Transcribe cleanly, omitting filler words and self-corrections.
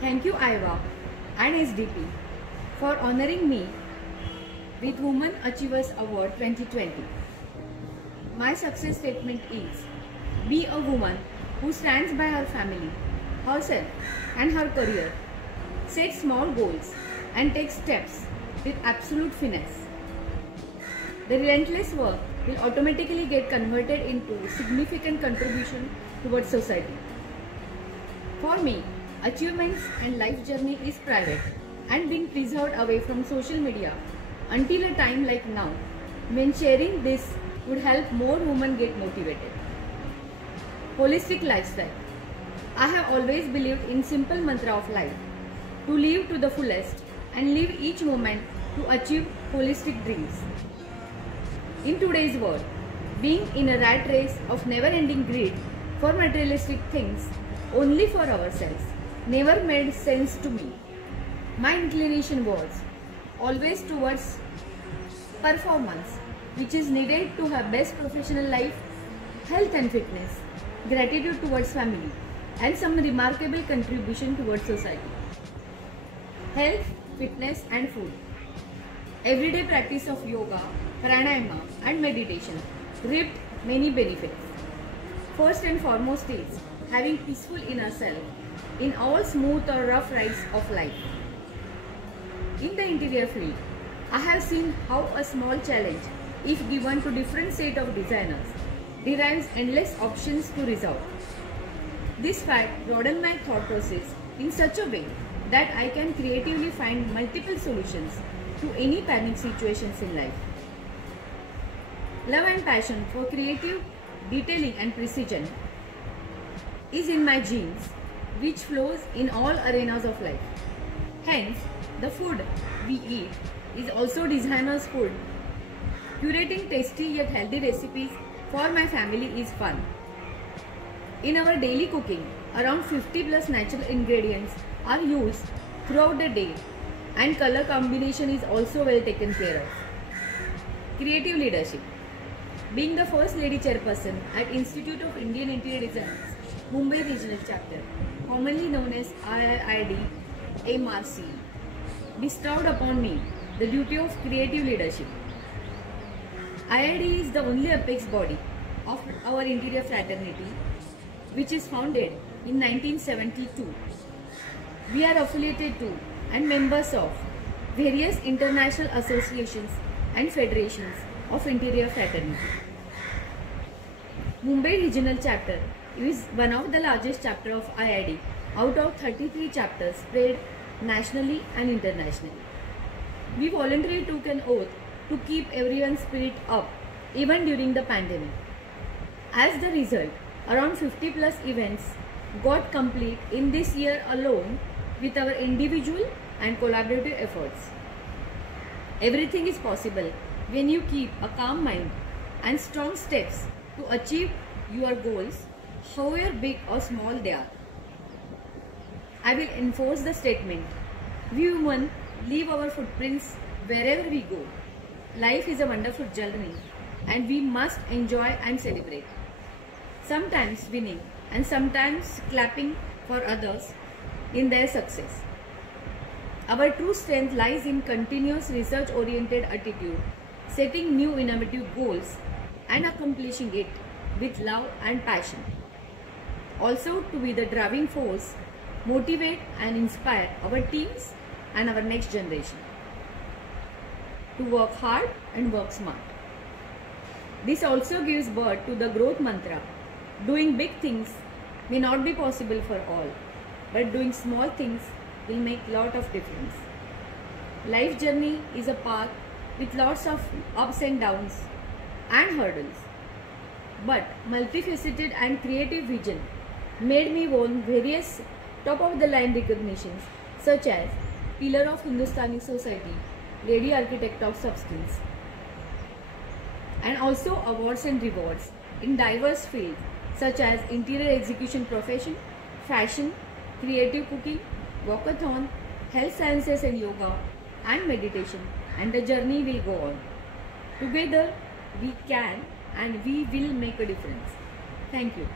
Thank you Aiva and SDP for honoring me with Women Achievers Award 2020. My success statement is: be a woman who stands by her family, herself and her career. Set small goals and take steps with absolute finesse. The relentless work will automatically get converted into significant contribution towards society. For me, achievements and life journey is private and being preserved away from social media until a time like now, when sharing this would help more women get motivated. Holistic lifestyle. I have always believed in simple mantra of life: to live to the fullest and live each moment to achieve holistic dreams. In today's world, being in a rat race of never-ending greed for materialistic things only for ourselves never made sense to me. My inclination was always towards performance, which is needed to have best professional life, health and fitness, gratitude towards family, and some remarkable contribution towards society. Health, fitness and food. Everyday practice of yoga, pranayama and meditation reaped many benefits. First and foremost is having peaceful inner self in all smooth or rough rides of life. In the interior field, I have seen how a small challenge, if given to different set of designers, derives endless options to resolve. This fact broadened my thought process in such a way that I can creatively find multiple solutions to any panic situations in life. Love and passion for creative detailing and precision is in my genes, which flows in all arenas of life. Hence, the food we eat is also designer's food. Curating tasty yet healthy recipes for my family is fun. In our daily cooking, around 50 plus natural ingredients are used throughout the day, and color combination is also well taken care of. Creative leadership. Being the first lady chairperson at Institute of Indian Interior Designers, Mumbai Regional Chapter, commonly known as IIID MRC, bestowed upon me the duty of creative leadership. IID is the only apex body of our interior fraternity, which is founded in 1972. We are affiliated to and members of various international associations and federations of interior fraternity. Mumbai Regional Chapter is one of the largest chapter of IID out of 33 chapters spread nationally and internationally. We voluntarily took an oath to keep everyone's spirit up even during the pandemic. As the result, around 50 plus events got complete in this year alone with our individual and collaborative efforts. Everything is possible when you keep a calm mind and strong steps to achieve your goals, however big or small they are. I will enforce the statement: we women leave our footprints wherever we go. Life is a wonderful journey and we must enjoy and celebrate. Sometimes winning and sometimes clapping for others in their success. Our true strength lies in continuous research-oriented attitude, setting new innovative goals and accomplishing it with love and passion. Also to be the driving force, motivate and inspire our teams and our next generation to work hard and work smart. This also gives birth to the growth mantra: doing big things may not be possible for all, but doing small things will make lot of difference. Life journey is a path with lots of ups and downs and hurdles, but multifaceted and creative vision made me won various top of the line recognitions such as Pillar of Hindustani Society, Lady Architect of Substance, and also awards and rewards in diverse fields such as interior execution profession, fashion, creative cooking, walkathon, health sciences and yoga, and meditation, and the journey will go on. Together we can and we will make a difference. Thank you.